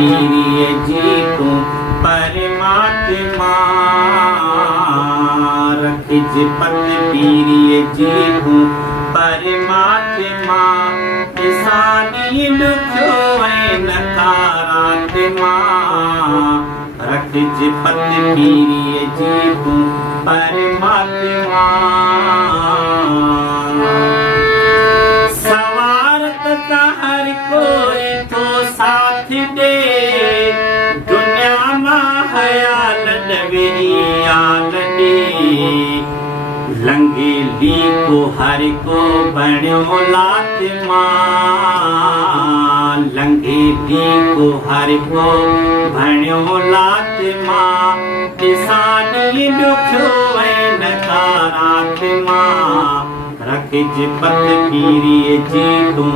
पीरिय जी तू परमात्मा रखिज पत पीरिय जी तू परमात्मा किसानी दुखो नकारात्मा रखिज पत पीरिय जी तू परमात्मा सवारत हर कोई तो साथ दे दुनिया में हयाल डबरियाल दे लंगेली को हर को बण्यो लात्मा लंगेली को हर को बण्यो लात्मा किसानी दुखो नकारात्मा रखिज पत पीरिय जी तू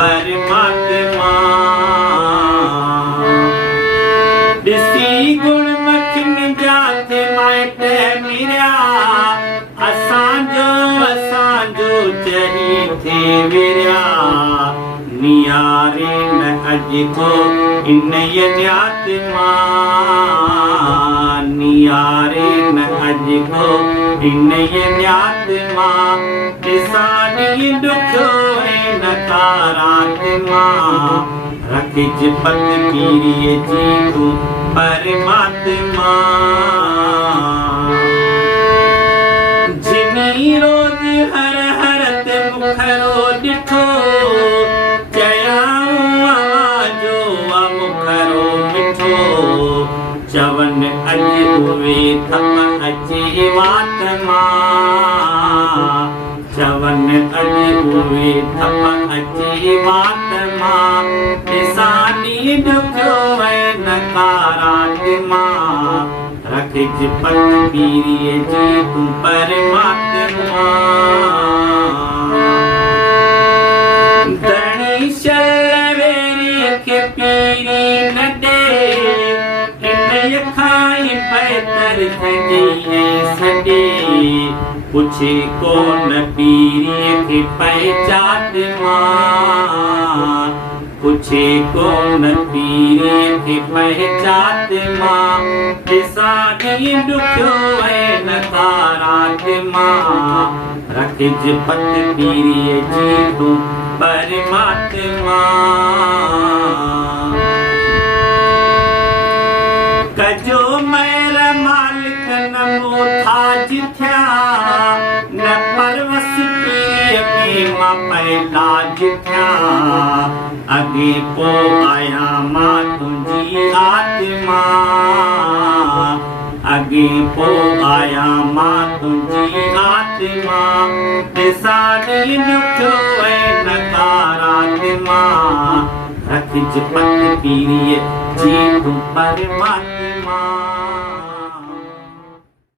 परमात्मा दिसी गुण मखन जाते माइटे मिरिया असांजो चही थे विरिया नियारे न अज को इन यज्ञात्मा नियारे न अज को इन यज्ञात्मा किसानी दुखो नकारात्मा रखिज पत पीरिय जी तू परमात्मा जिनी रोज हर हरत मुखरो डिठो चयाऊं आवाजो मुखरो मिठो चवन अज उवे थप अचे वात्मा चवन अज उवे थप अचे वात्मा किसानी दुखो नकारात्मा रखिज पत पीरिय जी तू परमात्मा धनी शलवेरी के पीरी न दे इन खाई पैतर थगी सडे पूछे कौन पीरी के पहचात्मा पूछे कौन पीरे के पहचात्मा किसानी दुखो नकारात्मा रखिज पत पीरिय जी तू परमात्मा कजो मेरा मालिक नमो था जिथ्या न परवस पीरिय में मां पैदा जिथ्या अगे पो आया मां तुझी आत्मा अगे पो आया मां तुझी आत्मा किसानी दुखो नकारात्मा रखिज पत पीरिय जी तू परमात्मा।